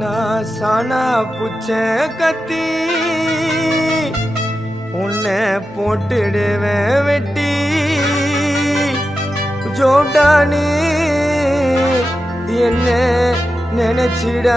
நான் சானா புச்ச கத்தி உன்னை போட்டுடுவேன் வெட்டி ஜோடானி என்ன நினைச்சிடாதடா.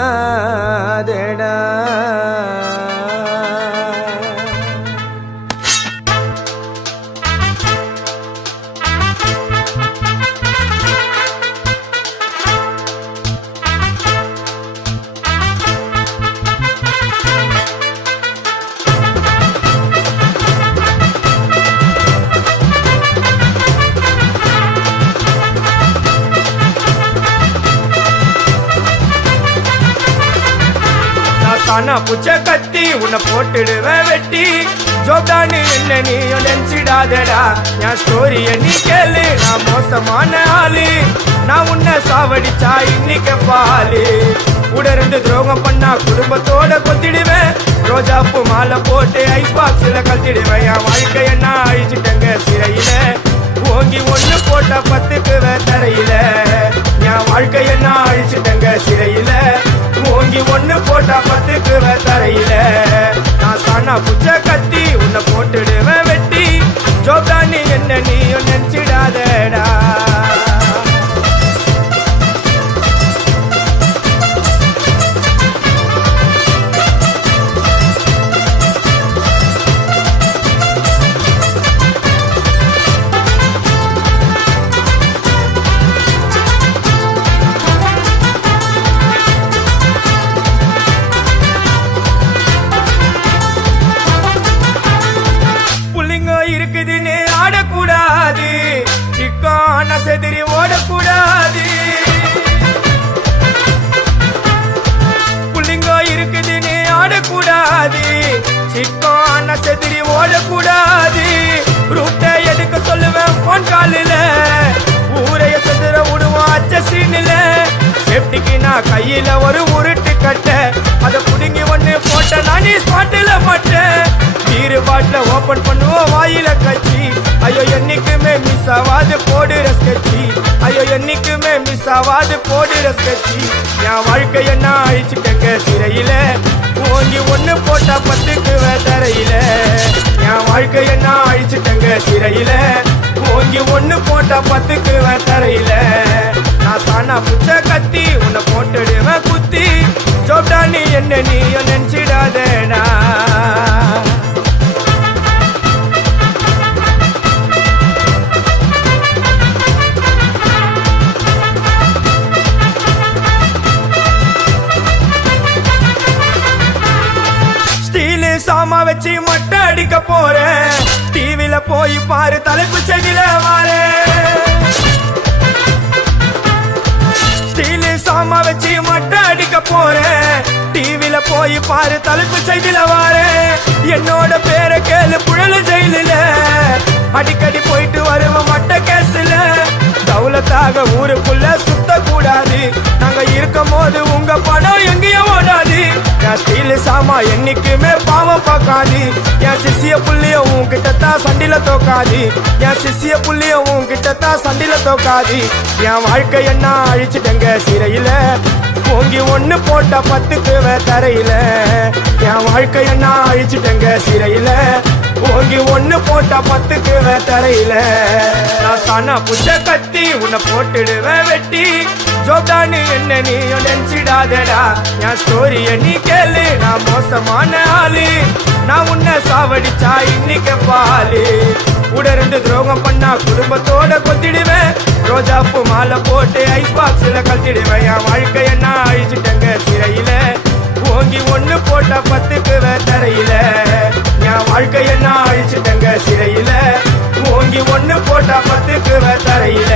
சானா புச்ச கத்தி உன்னை போட்டுடுவேன் வெட்டி ஜோகானு என்ன நீயும் நினைச்சிடாதடா. என் ஸ்டோரிய நீ கேளு, நான் மோசமான ஆளு. நான் உன்னை சாவடிச்சா இன்னைக்கு பாலு. கூட ரெண்டு துரோகம் பண்ணா குடும்பத்தோட கொத்திடுவேன். ரோஜாப்பு மாலை போட்டு ஐஸ் பாக்ஸ்ல கத்திடுவேன். என் வாழ்க்கைய நான் அழிச்சிட்டங்க சிறையில. ஓங்கி ஒண்ணு போட்ட 10க்கு தரையில. என் வாழ்க்கைய நான் அழிச்சிட்டங்க சிறையில. ஓங்கி ஒண்ணு போட்டா 10க்கு தரையில. நான் சானா புச்ச கத்தி உன்னை போட்டுடுவேன் வெட்டி ஜோகானி என்ன நீயும் நினைச்சிடாதடா. இருக்குதுன்னு ஆடக்கூடாது, சிக்கான செதிரி ஓடக்கூடாது. புள்ளிங்கோ இருக்குதுன்னு ஆடக்கூடாது, சிக்கான செதிரி ஓடக்கூடாது. ரூட்டை எடுக்க சொல்லுவேன் போன் காலில, ஊரைய செதுற விடுவோம் அச்ச சீனில. சேஃப்டிக்கு நான் கையில ஒரு உருட்டு கட்ட, அதை புடுங்கி ஒண்ணு போட்ட நானே ஸ்பாட்டில மாட்டேன். பீரு பாட்டில ஓபன் பண்ணுவோம் வாயில கட்சி. ஐயோ என்னைக்குமே மிஸ் ஆவாது போடுற ஸ்கெட்சி. ஐயோ என்னைக்குமே மிஸ் ஆவாது போடுற ஸ்கெட்சி. என் வாழ்க்கைய நான் அழிச்சிட்டங்க சிறையில. ஓங்கி ஒண்ணு போட்டா 10க்கு தரையில. என் வாழ்க்கைய நான் அழிச்சிட்டங்க சிறையில. ஓங்கி ஒண்ணு போட்டா 10க்கு தரையில. நான் சானா புச்ச கத்தி உன்னை போட்டுடுவேன் குத்தி ஜோப்டானி என்ன நீயும் நினைச்சிடாதடா. சாமா வச்சு மட்டை அடிக்க போறேன். டிவில போய் பாரு தலைப்பு செடியில வாரேன். ஸ்டீலு சாமா வச்சு மட்டை அடிக்க போறேன். டிவில போய் பாரு தலைப்பு செய்தில வாரேன். என்னோட பேரை கேளு புழல ஜெயிலில. அடிக்கடி போயிட்டு வருவோம் மட்ட கேஸ்ல. தௌலத்தாக ஊருக்குள்ள சுத்த கூடாது. நாங்க இருக்கும் போது உங்க படம் எங்கேயும் ஓடாது. என் ஸ்டீலு சாமா என்னைக்குமே பாவம் பார்க்காது. என் சிசிய புள்ளிய உன்கிட்டத்தான் சண்டில தோக்காது. என் சிசிய புள்ளிய உன்கிட்டத்தான் சண்டில தோக்காது. என் வாழ்க்கை என்ன அழிச்சிட்டங்க சிறையில. ஓங்கி ஒண்ணு போட்டா 10க்கு தரையில. என் வாழ்க்கை என்ன அழிச்சிட்டங்க சிறையில. ஓங்கி ஒண்ணு போட்டா 10க்கு தரையில. நான் சானா புச்ச கத்தி உன்னை போட்டுடுவேன் வெட்டி ஜோகானு என்ன நீயும் நினைச்சிடாதடா. என் ஸ்டோரிய நீ கேளு, நான் மோசமான ஆளு. நான் உன்னை சாவடிச்சா இன்னைக்கு பாலு. கூட ரெண்டு துரோகம் பண்ணா குடும்பத்தோட கொத்திடுவேன். ரோஜாப்பு மாலை போட்டு ஐஸ் பாக்ஸ்ல கத்திடுவேன். என் வாழ்க்கைய நான் அழிச்சிட்டங்க சிறையில. ஓங்கி ஒண்ணு போட்டா 10க்கு தரையில. என் வாழ்க்கைய நான் அழிச்சிட்டங்க சிறையில. ஓங்கி ஒண்ணு போட்டா 10க்கு தரையில.